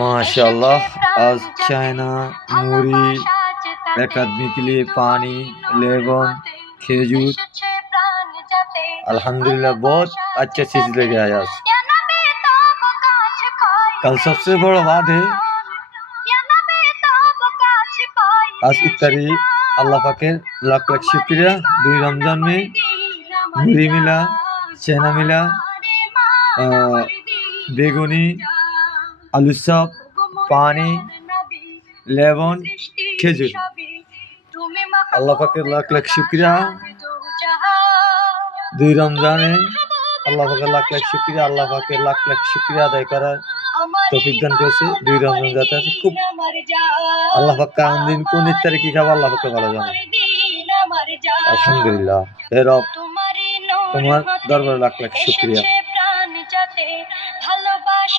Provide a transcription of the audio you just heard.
माशाल्लाह। आज चाइना मूरी, एक आदमी के लिए पानी, लेमन, खेजूर, अल्हम्दुलिल्लाह बहुत अच्छा चीज लेके आया आज। कल सबसे बड़ा बात है आज इफ्तारी अल्लाह पाकेर लाख लाख शुक्रिया। 2 रमजान में मुड़ी मिला, चना मिला, बेगुनी, आलू चप, पानी, लेमन, खेजूर। अल्लाह पाकेर लाख लाख शुक्रिया। 2 रमजाने अल्लाह पाकेर लाख लाख शुक्रिया। अल्लाह पाकेर लाख लाख शुक्रिया আদায় করার তৌফিক দান করেছে। 2 রমজান যাতে আছে খুব আল্লাহ পাক কোন দিন কোন ইফতারে কি খাবো আল্লাহ পাক ভালো জানে। আলহামদুলিল্লাহ হে রব তোমার দরবারে লাখ লাখ শুকরিয়া।